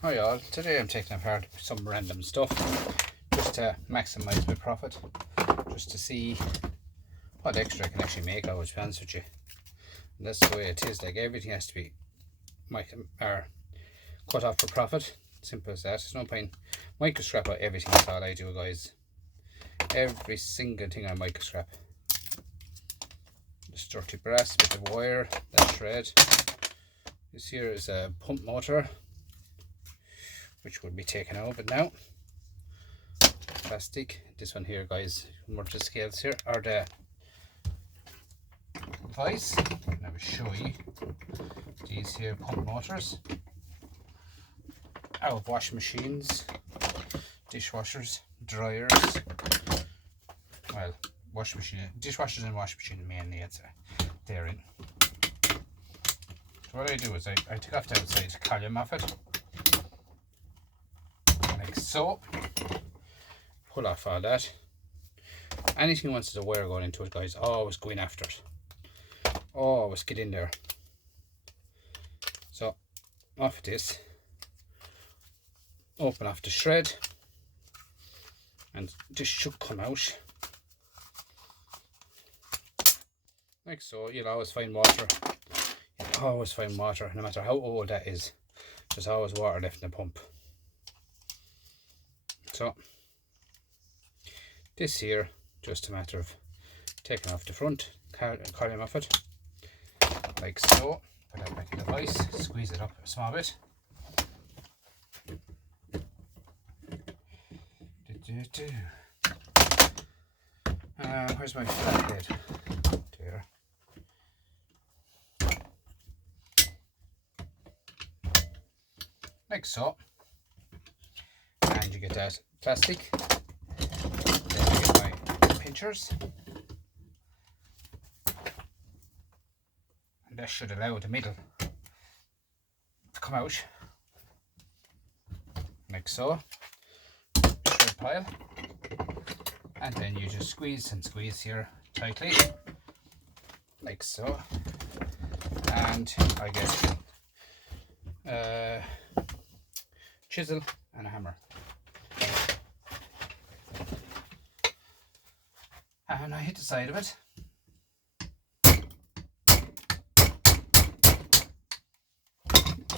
Hi all, today I'm taking apart some random stuff just to maximise my profit, just to see what extra I can actually make out, to be honest with you. And that's the way it is, like everything has to be cut off for profit, simple as that. There's no point micro scrap out everything, that's all I do guys. Every single thing I micro scrap. This dirty brass, bit of wire, that shred. This here is a pump motor, which would be taken out, but now plastic. This one here guys, more to scales here are the vice. I will show you these here pump motors out of washing machines, dishwashers, dryers, well, washing machine, dishwashers and washing machine mainly, they're in. So what I do is I take off the outside column of it, like so. Pull off all that. Anything once there's a wire going into it guys, always go in after it. Always get in there. So off this, open off the shred, and this should come out like so. You'll always find water. You'll always find water, no matter how old that is. There's always water left in the pump. So this here, just a matter of taking off the front column of it, like so. Put that back in the vise, squeeze it up a small bit. Where's my flathead? There. Like so. And you get that plastic. Then I get my pinchers, and that should allow the middle to come out like so. Shred pile, and then you just squeeze and squeeze here tightly like so, and I get chisel and a hammer. And I hit the side of it.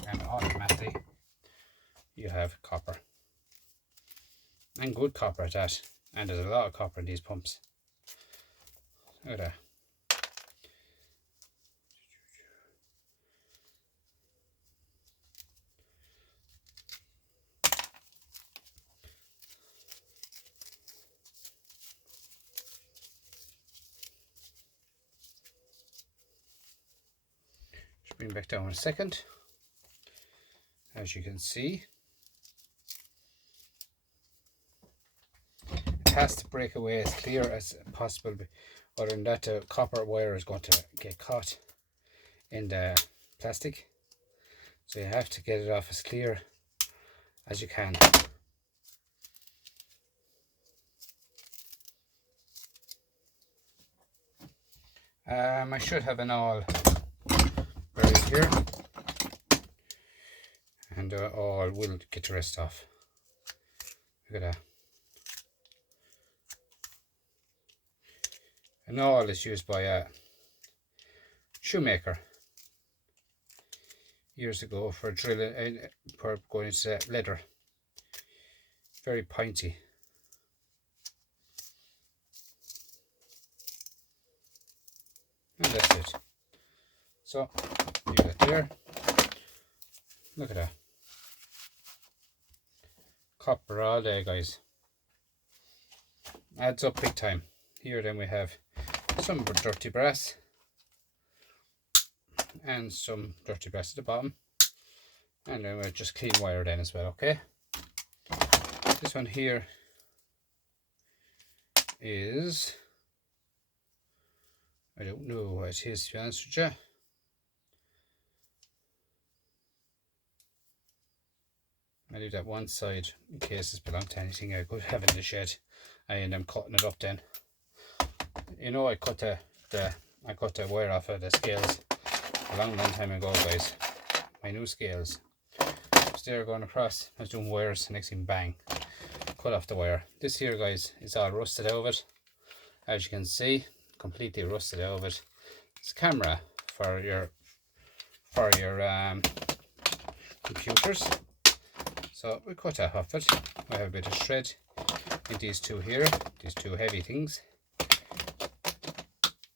And automatically you have copper. And good copper at that. And there's a lot of copper in these pumps. Look at that. Bring back down in a second. As you can see, it has to break away as clear as possible, other than that the copper wire is going to get caught in the plastic, so you have to get it off as clear as you can. I should have an awl buried here, and all will get the rest off. Look at that. An awl is used by a shoemaker years ago for drilling, for going into leather. Very pointy. And that's it. So leave it there. Look at that. Copper all day guys. Adds up big time. Here then we have some dirty brass and some dirty brass at the bottom, and then we'll just clean wire then as well. Okay, this one here is, I don't know what it is, to be honest with you. I leave that one side in case it's belonged to anything I could have in the shed. I end up cutting it up then. You know, I cut the wire off of the scales a long time ago guys, my new scales. stair going across. I was doing wires, and next thing, bang, cut off the wire. This here, guys, is all rusted out of it. As you can see, completely rusted out of it. It's a camera for your computers. So we cut that off it. We have a bit of shred in these two here, these two heavy things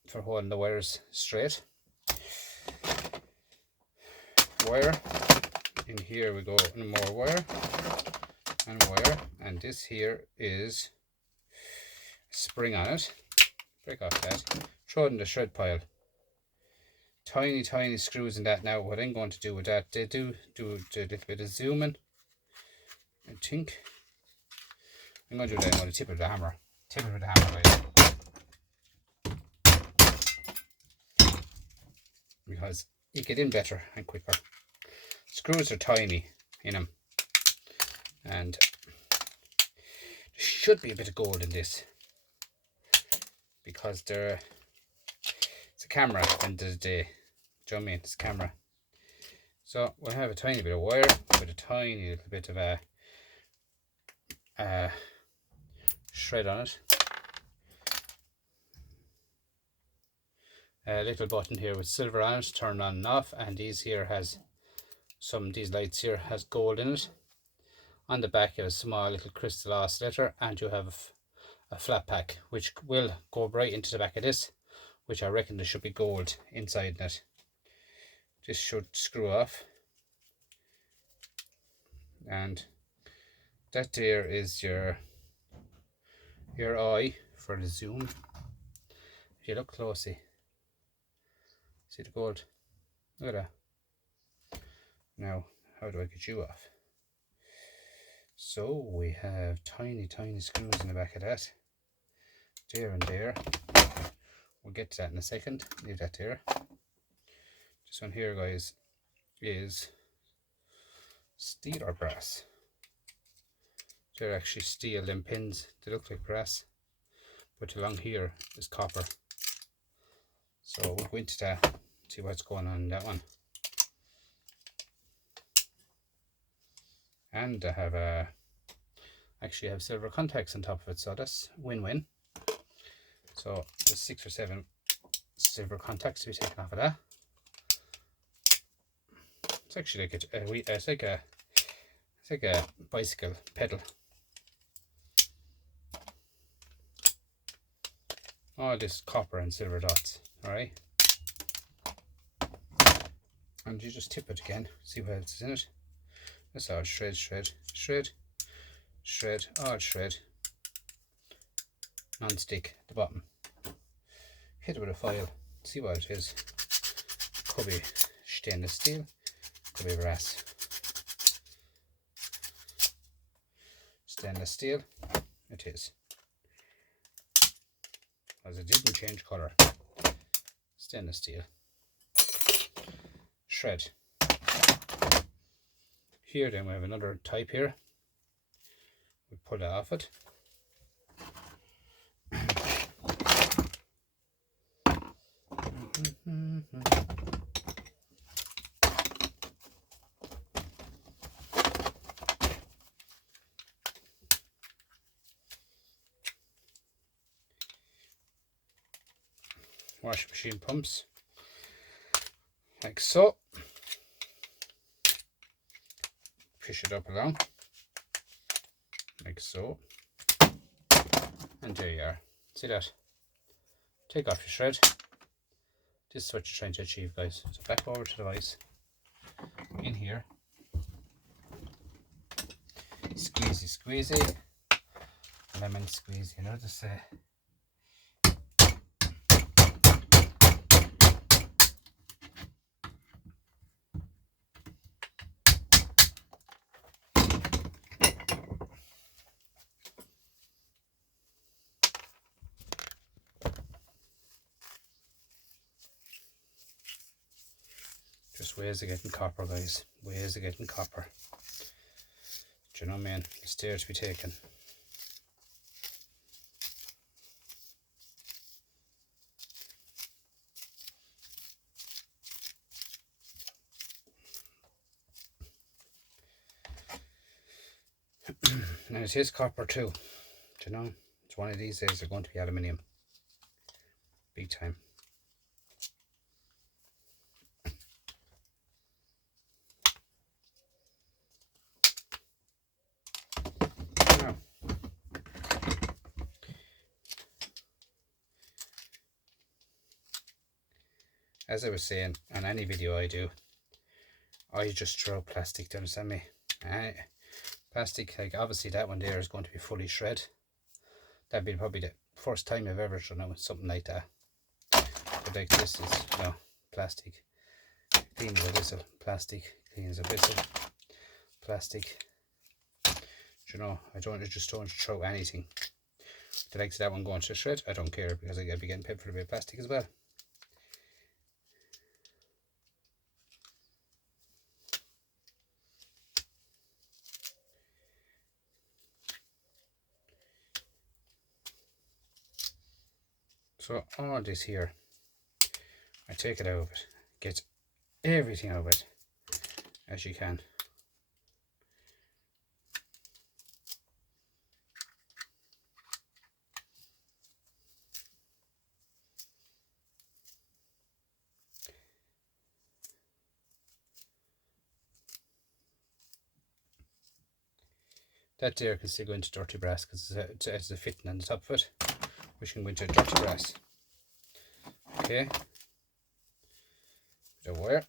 for holding the wires straight. Wire. In here we go more wire and wire, and this here is a spring on it. Break off that, throw it in the shred pile. Tiny screws in that. Now what I'm going to do with that, they do a little bit of zooming. I think I'm going to do that. I'm going to tip it with a hammer. Tip it with a hammer, guys, because you get in better and quicker. Screws are tiny in them, and there should be a bit of gold in this, because it's a camera at the end of the day. Do you know what I mean? It's a camera. So we'll have a tiny bit of wire with a tiny little bit of a shred on it. A little button here with silver on it, turn on and off, and these here has these lights here has gold in it. On the back you have a small little crystal oscillator, and you have a flat pack which will go right into the back of this, which I reckon there should be gold inside it. This should screw off, and that there is your eye for the zoom. If you look closely, see the gold? Look at that. Now, how do I get you off? So we have tiny screws in the back of that, there and there. We'll get to that in a second. Leave that there. This one here, guys, is steel or brass. They're actually steel. Them pins, they look like brass, but along here is copper. So we'll go into that, see what's going on in that one. And I have actually have silver contacts on top of it, so that's win-win. So there's 6 or 7 silver contacts to be taken off of that. It's actually like it's like a bicycle pedal. All this copper and silver dots. All right, and you just tip it again. See what else is in it. That's all shred, all shred. Non-stick at the bottom. Hit it with a file. See what it is. Could be stainless steel. Could be brass. Stainless steel. It is. As it didn't change colour. Stainless steel. Shred. Here then we have another type here. We pull it off it. Washing machine pumps, like so. Push it up along, like so, and there you are. See that? Take off your shred. This is what you're trying to achieve, guys. So back over to the vise. In here, squeezy, lemon squeeze. You know to say. Just ways of getting copper, guys. Ways of getting copper. Do you know what I mean? It's there to be taken. Now it is copper too. Do you know? It's one of these days they're going to be aluminium. Big time. Now, as I was saying, on any video I do, I just throw plastic, do you understand me? Plastic, like obviously that one there is going to be fully shred. That'd be probably the first time I've ever done it, something like that. But like this is, you know, plastic. Clean as a whistle, plastic, clean as a whistle, plastic. You know, I just don't throw anything. The likes of that one going to shred, I don't care, because I'll be getting paid for the bit of plastic as well. So all this here, I take it out of it, get everything out of it as you can. That there can still go into dirty brass because it's a fitting on the top of it, which can go into dirty brass. Okay, the wire,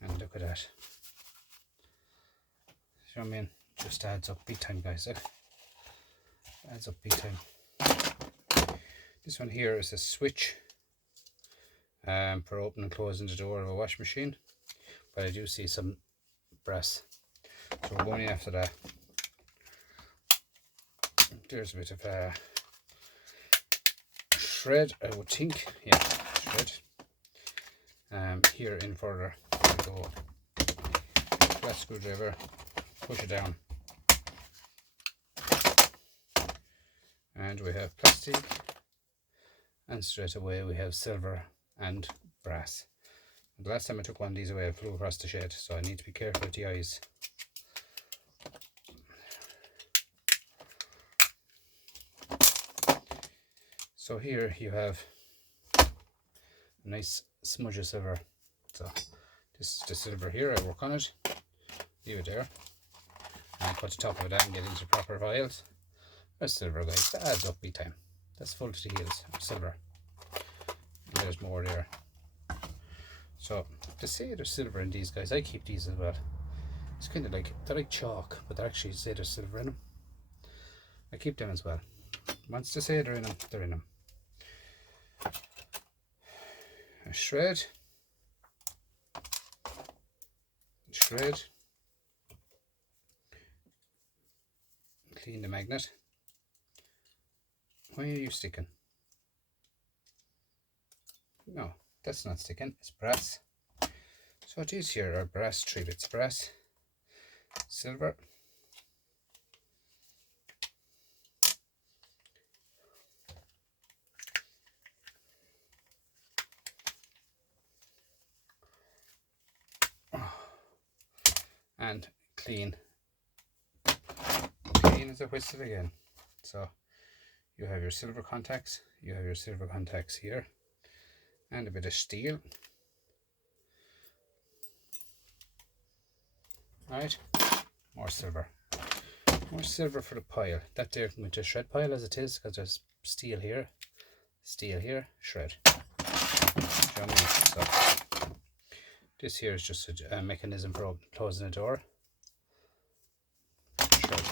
and look at that. You know what I mean? Just adds up big time, guys. Look, adds up big time. This one here is a switch for opening and closing the door of a washing machine, but I do see some brass, so we're going in after that. There's a bit of shred, I would think. Yeah, shred. Here in further, we go flat screwdriver, push it down, and we have plastic, and straight away we have silver and brass. And the last time I took one of these away, I flew across the shed, so I need to be careful with the eyes. So here you have a nice smudge of silver. So this is the silver here, I work on it, leave it there, and I put the top of that and get into proper vials. There's silver, guys, that adds up big time. That's full to the gills of silver. And there's more there. So to say there's silver in these, guys, I keep these as well. It's kind of like, they're like chalk, but they actually say there's silver in them. I keep them as well. Once they say they're in them, they're in them. A shred, shred, clean the magnet. Why are you sticking? No, that's not sticking, it's brass. So these here are brass, 3 bits brass, silver, and clean as a whistle again. So you have your silver contacts, you have your silver contacts here, and a bit of steel. Right, more silver for the pile. That there can go into a shred pile as it is, because there's steel here, shred. You know what I mean? So this here is just a mechanism for closing a door. Shred.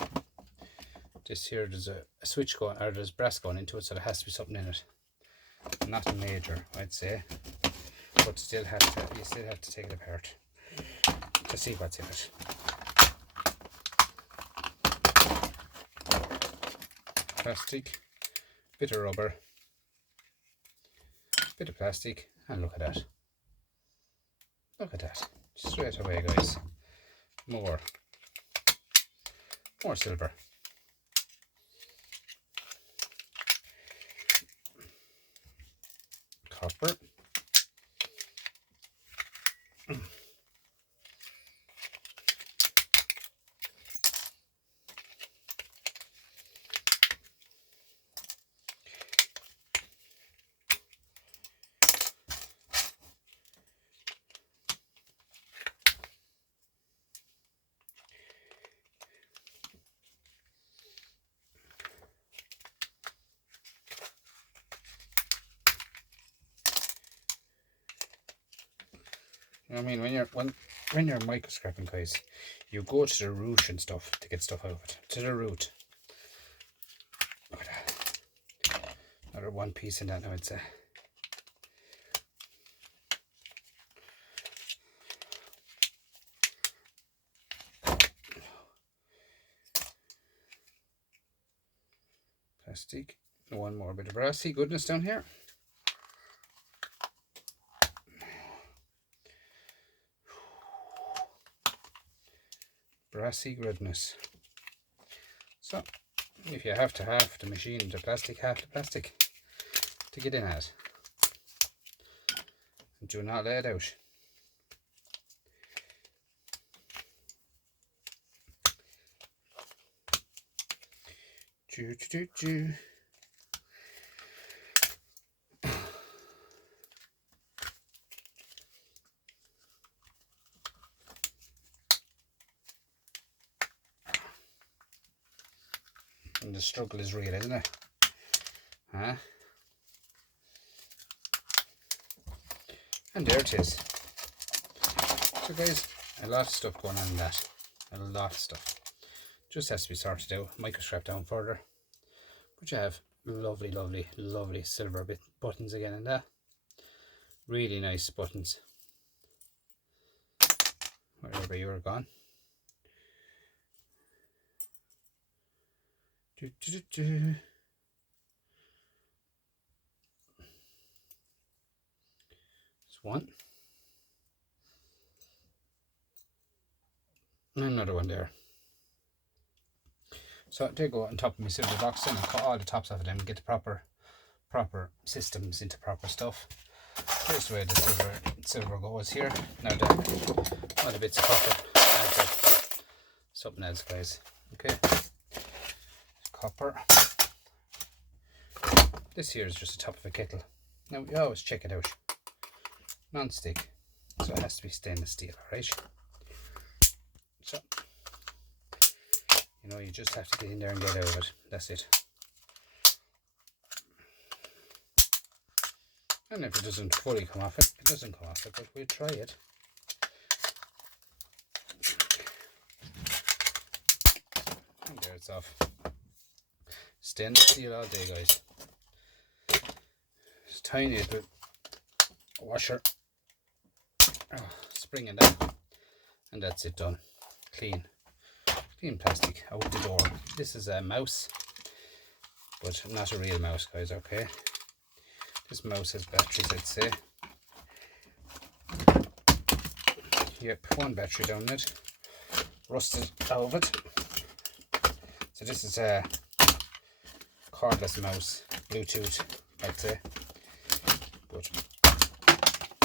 This here, there's a switch going, or there's brass going into it, so there has to be something in it. Nothing major, I'd say, but you still have to take it apart to see what's in it. Plastic, bit of rubber, bit of plastic, and look at that. Look at that. Straight away, guys. More silver. Copper. I mean, when you're microscoping, guys, you go to the root and stuff to get stuff out of it. To the root. Look at that. Another one piece in that now, I'd say. Plastic. One more bit of brassy goodness down here. Brassy goodness. So, if you have to half the machine to plastic, half the plastic to get in at. And do not let it out. That's And the struggle is real, isn't it? Huh? And there it is. So guys, a lot of stuff going on in that. A lot of stuff. Just has to be sorted out, microscoped down further. But you have lovely, lovely, lovely silver buttons again in there. Really nice buttons. Wherever you were gone. There's one. And another one there. So they go on top of my silver box and cut all the tops off of them and get the proper systems into proper stuff. Here's the way the silver goes here. Now all the bits of copper adds up something else, guys. Okay. Copper. This here is just the top of a kettle. Now you always check it out. Non-stick. So it has to be stainless steel, alright? So you know, you just have to get in there and get out of it. That's it. And if it doesn't fully come off it, it doesn't come off it, but we'll try it. And there it's off. Stainless steel all day, guys. It's tiny little washer. Spring in that. And that's it done. Clean plastic out the door. This is a mouse, but not a real mouse, guys. Okay, this mouse has batteries, I'd say. Yep, one battery down it, rusted out of it. So this is a cordless mouse, Bluetooth, I'd say. But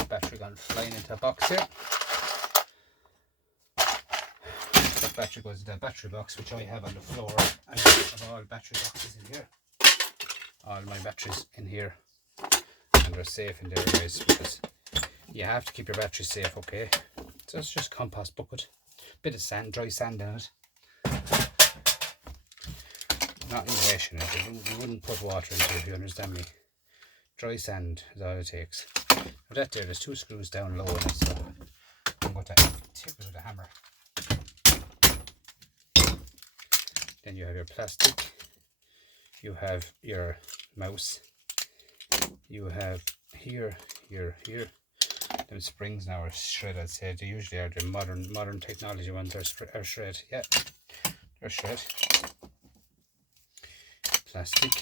battery gone flying into a box here. Battery goes into a battery box, which I have on the floor. I have all battery boxes in here. All my batteries in here, and they're safe in there, guys, because you have to keep your batteries safe. Okay, so it's just compost bucket, bit of sand, dry sand in it, not wash in it. You wouldn't put water into it, if you understand me. Dry sand is all it takes. But that there's 2 screws down low in it, so I'm going to tip it with a hammer. Then you have your plastic, you have your mouse, you have here. Them springs now are shred, I'd say. They usually are the modern technology ones are shred. Yeah, they're shred. Plastic.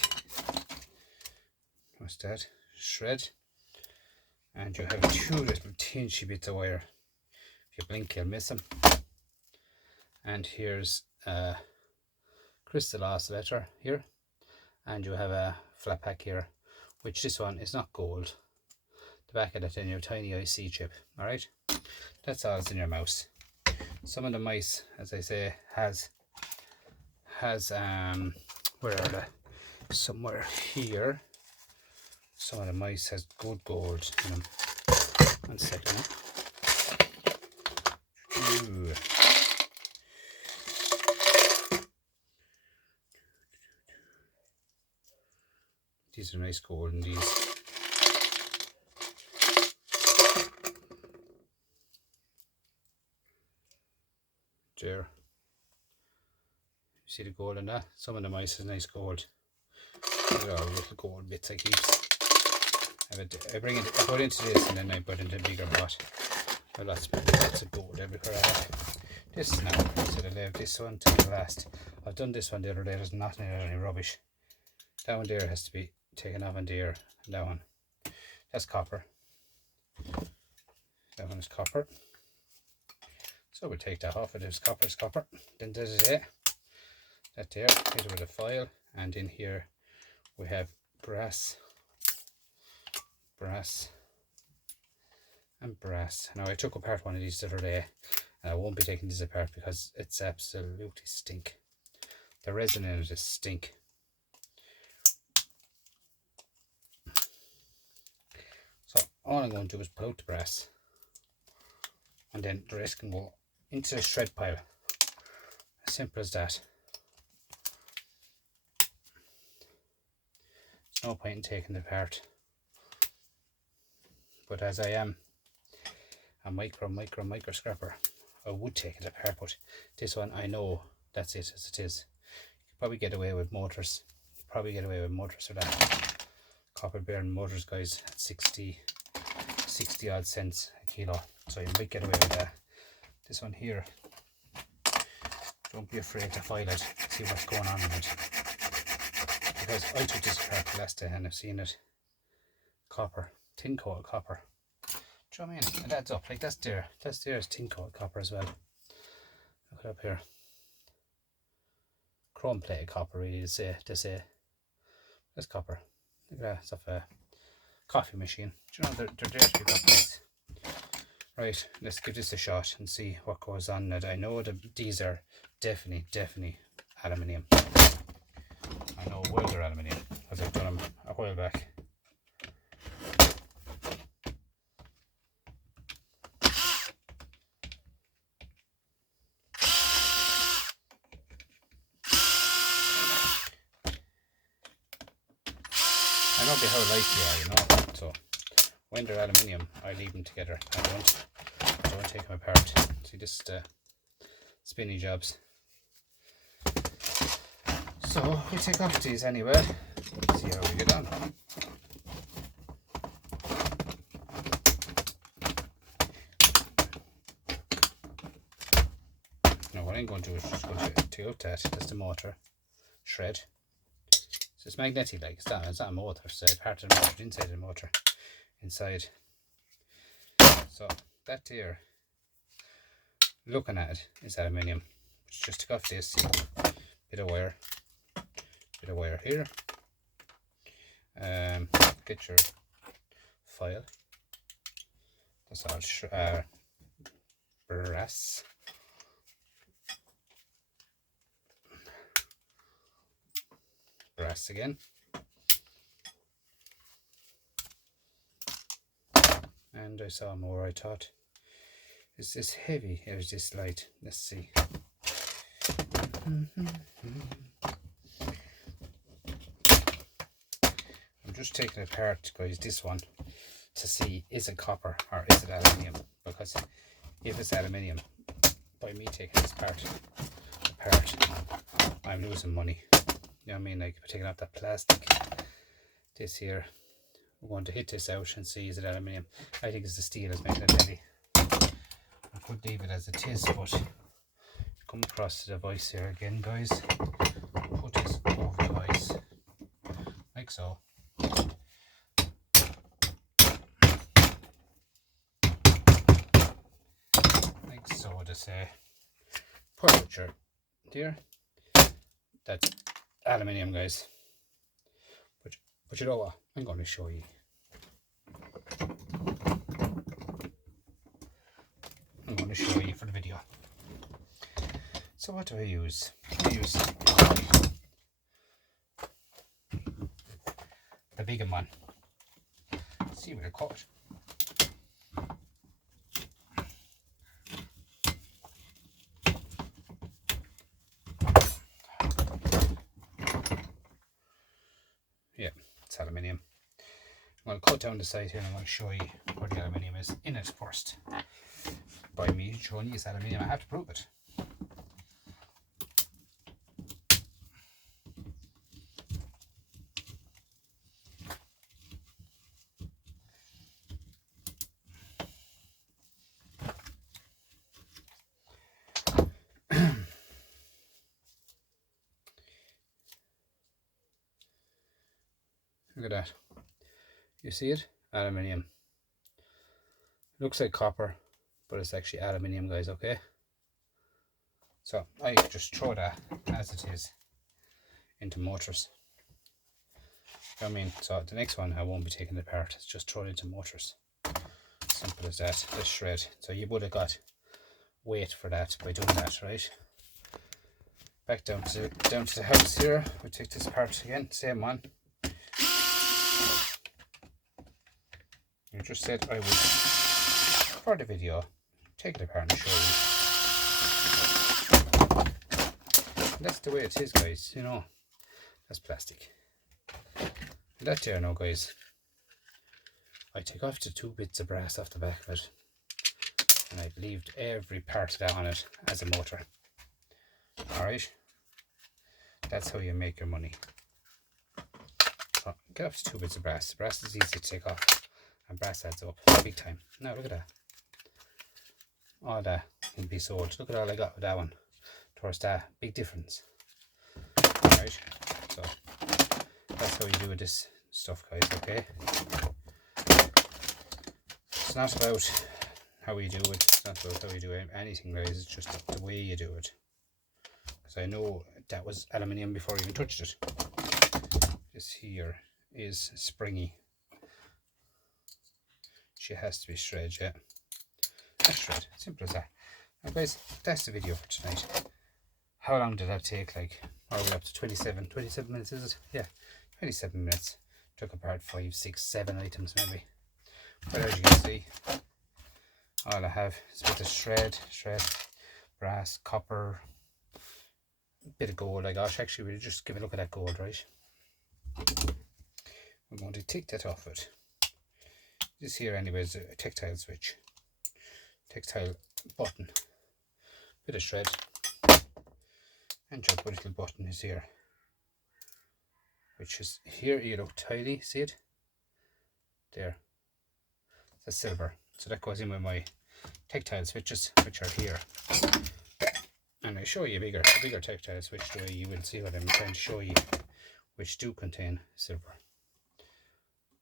What's that? Shred. And you have 2 little teensy bits of wire. If you blink, you'll miss them. And here's crystal oscillator here, and you have a flat pack here, which this one is not gold. The back of it in your tiny IC chip. Alright, that's all that's in your mouse. Some of the mice, as I say, has where are they? Somewhere here. Some of the mice has good gold in them. 1 second. Ooh. These are nice gold in these. there. See the gold in that? Some of the mice is nice gold. Look at all the little gold bits I keep. I put it into this and then I put it into a bigger pot. Well, lots of gold everywhere I have. This now, so I leave this one to the last. I've done this one the other day, there's nothing in any rubbish. That one there has to be taken off in there, and that one. That's copper. That one is copper. So we'll take that off. It is copper, is copper. Then this is it. That there, hit it with a file, and in here we have brass, and brass. Now I took apart one of these the other day, and I won't be taking this apart because it's absolutely stink. The resin in it is stink. So all I'm going to do is pull out the brass, and then the rest can go into the shred pile. As simple as that. There's no point in taking it apart. But as I am a micro scrapper, I would take it apart, but this one I know that's it as it is. You could probably get away with motors. You probably get away with motors for that. Copper bearing motors, guys, at 60 odd cents a kilo. So you might get away with that. This one here, don't be afraid to file it, see what's going on with it. Because I took this apart last day and I've seen it. Copper, tin coated copper. Do you know what I mean? It adds up. Like that's there is tin coated copper as well. Look it up here. Chrome plated copper, really, they say. That's copper. Look at that, it's off a coffee machine. Do you know, they're there to be got these. Right, let's give this a shot and see what goes on now. I know that these are definitely aluminium. I know well they're aluminium because I've done them a while back. I know how light they are, you know, so when they're aluminium I leave them together. I don't take them apart. See, this is the spinny jobs. So we take off these anyway, see how we get on. Now what I'm going to do is just going to take out that's the motor shred. So it's magnetic, like it's not a motor, so part of the motor inside the motor, inside. So that here, looking at it, is aluminium. Just take off this bit of wire here. Get your file. That's all brass. Brass again. And I saw more, I thought. Is this heavy or is this light? Let's see. I'm just taking it apart, guys, this one, to see is it copper or is it aluminium, because if it's aluminium, by me taking this part apart, I'm losing money. You know what I mean? Like taking out that plastic, this here, we're going to hit this out and see is it aluminium. I think it's the steel is making it heavy. I could leave it as it is, but come across the device here again, guys. Put this over the device like so. Like so, to say. Put it your there. That's aluminium, guys. But you know what? I'm going to show you. I'm going to show you for the video. So what do I use? I use the bigger one. Let's see what it caught. Yeah, it's aluminium. I'm going to cut down the side here and I'm going to show you where the aluminium is in it first. By me showing you it's aluminium, I have to prove it. Look at that. You see it? Aluminium. Looks like copper, but it's actually aluminium, guys, okay? So I just throw that as it is into motors. You know what I mean? So the next one I won't be taking it apart, it's just thrown into motors. Simple as that. This shred. So you would have got weight for that by doing that, right? Back down to the house here. We take this apart again, same one. You just said I would, for the video, take it apart and show you. And that's the way it is, guys, you know. That's plastic. And that there now, guys, I take off the 2 bits of brass off the back of it, and I've left every part of that on it as a motor. Alright, that's how you make your money. So get off the 2 bits of brass. Brass is easy to take off, and brass adds up big time. Now look at that. All that can be sold. Look at all I got with that one towards that. Big difference. Alright, so that's how you do this stuff, guys, okay? It's not about how you do it, it's not about how you do anything, guys, it's just the way you do it. Because I know that was aluminium before I even touched it. This here is springy. She has to be shred, yeah. That's shred, simple as that. Now guys, that's the video for tonight. How long did that take? Like, are we up to 27 minutes, is it? Yeah, 27 minutes. Took apart 5, 6, 7 items maybe. But as you can see, all I have is a bit of shred, brass, copper, bit of gold I got. Actually, we'll just give a look at that gold, right? We're going to take that off it. This here anyway is a tactile switch. Tactile button. Bit of shred. And your little button is here. Which is here, you look tidy, see it? There. It's silver. So that goes in with my tactile switches, which are here. And I show you a bigger tactile switch the way you will see what I'm trying to show you, which do contain silver.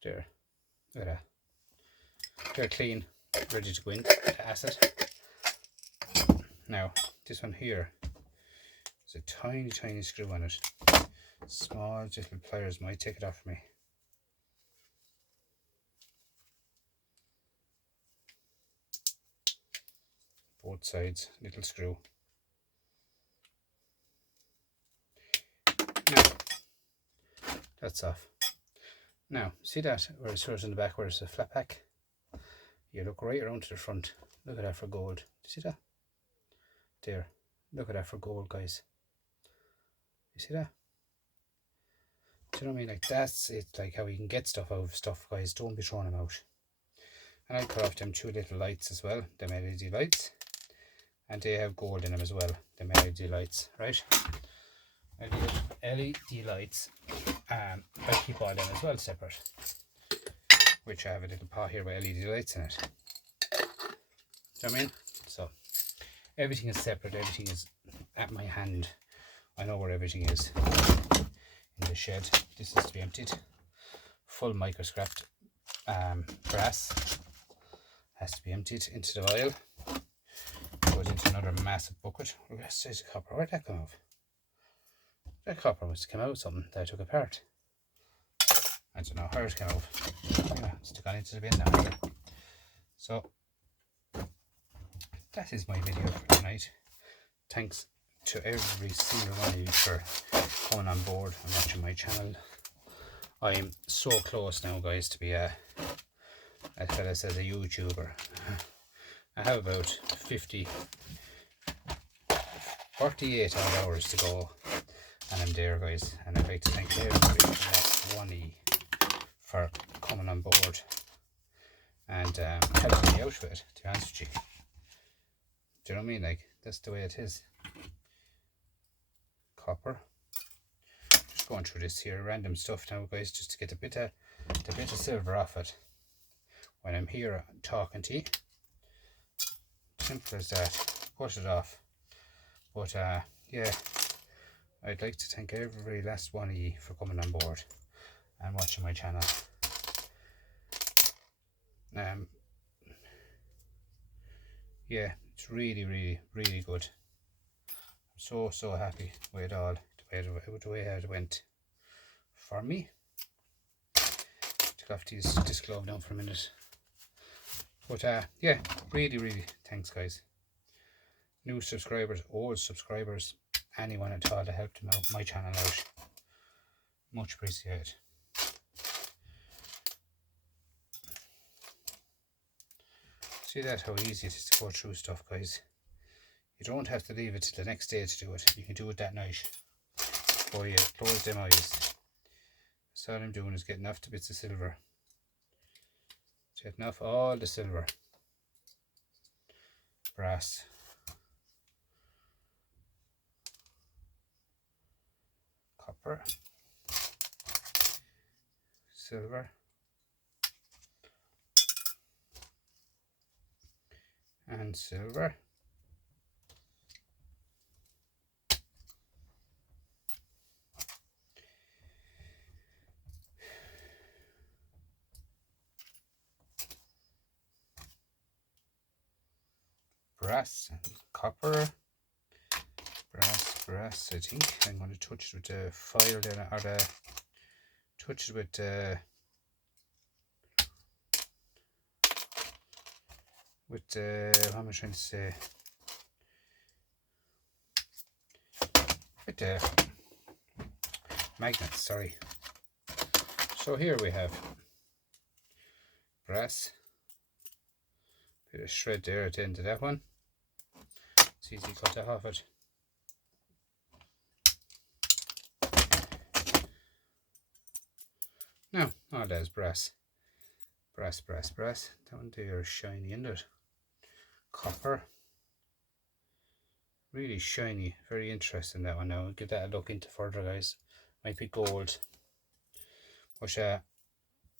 There. Look at that. They're clean, ready to go in to acid. Now, this one here is a tiny screw on it. Small little pliers might take it off for me. Both sides, little screw. Now, that's off. Now, see that where it shows in the back where it's a flat pack? You look right around to the front. Look at that for gold. Do you see that? There. Look at that for gold, guys. You see that? Do you know what I mean? Like, that's it, like how you can get stuff out of stuff, guys. Don't be throwing them out. And I cut off them 2 little lights as well, them LED lights. And they have gold in them as well, them LED lights, right? LED lights, I keep all them as well separate. Which I have a little pot here with LED lights in it. Do you know what I mean? So, everything is separate, everything is at my hand. I know where everything is. In the shed, this is to be emptied. Full microscrapped brass has to be emptied into the vial. Goes into another massive bucket. Look at that size of copper. Where'd that come off? That copper must have come out of something that I took apart. I don't know how it came out. Yeah, it's gone into the bin now. So that is my video for tonight. Thanks to every single one of you for coming on board and watching my channel. I am so close now, guys, to be as fella says, a YouTuber. I have about 48 odd hours to go, and I'm there, guys. And I'd like to thank everybody for coming on board and helping me out with it, to be honest with you. Do you know what I mean? Like, that's the way it is. Copper. Just going through this here random stuff now, guys, just to get the bit of silver off it when I'm here talking to you. Simple as that. Push it off. But yeah, I'd like to thank every last one of you for coming on board and watching my channel. Yeah, it's really good. I'm so happy with all the way it went for me. Took off this glove now for a minute. But yeah, really thanks guys. New subscribers, old subscribers, anyone at all that helped my channel out. Much appreciated. See that how easy it is to go through stuff, guys. You don't have to leave it till the next day to do it. You can do it that night before you close them eyes. So all I'm doing is getting off the bits of silver. Getting off all the silver. Brass. Copper. Silver. And silver. Brass and copper. Brass, I think. I'm going to touch it with the file then, or touch it with what am I trying to say? With the magnets, sorry. So here we have brass. Bit of shred there at the end of that one. It's easy to cut that off it. Now, all that is brass. Brass. That one there is shiny, isn't it? Copper. Really shiny. Very interesting, that one now. I'll give that a look into further, guys. Might be gold. But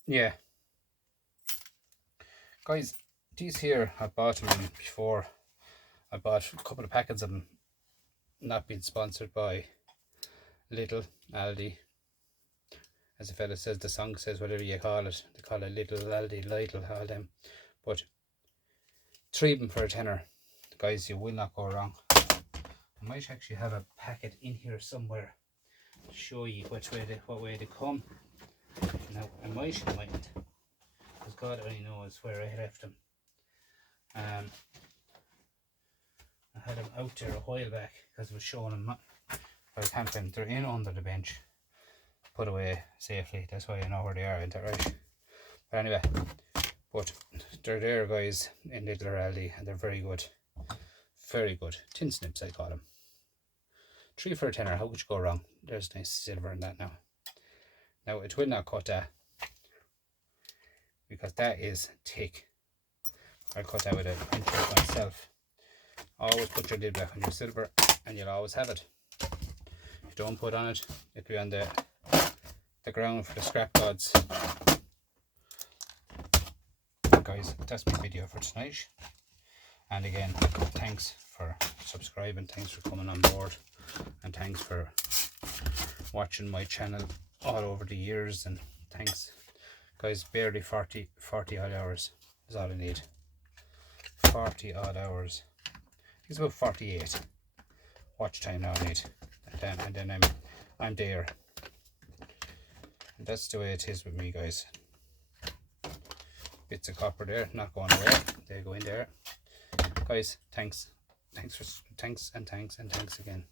yeah. Guys, these here, I bought them before. I bought a couple of packets of them. Not being sponsored by Little Aldi. As the fella says, the song says, whatever you call it. They call it Little Aldi, Lidl, all them. But 3 of them for a tenner. Guys, you will not go wrong. I might actually have a packet in here somewhere to show you what way they come. Now, I mightn't, because God only knows where I left them. I had them out there a while back because I was showing them. I can't find them. They're in under the bench, put away safely. That's why I know where they are, isn't that right? But anyway, but they're there, guys, in Little Aldi, and they're very good. Very good. Tin snips, I call them. 3 for a tenner. How could you go wrong? There's nice silver in that now. Now, it will not cut that, because that is thick. I'll cut that with a pincher myself. Always put your lid back on your silver, and you'll always have it. If you don't put on it, it'll be on the ground for the scrap gods. Guys, that's my video for tonight. And again, thanks for subscribing, thanks for coming on board, and thanks for watching my channel all over the years. And thanks, guys. Barely 40 odd hours is all I need. 40 odd hours. It's about 48 watch time now I need, and then I'm there. And that's the way it is with me, guys. Bits of copper there, not going away. They go in there. Guys, thanks again.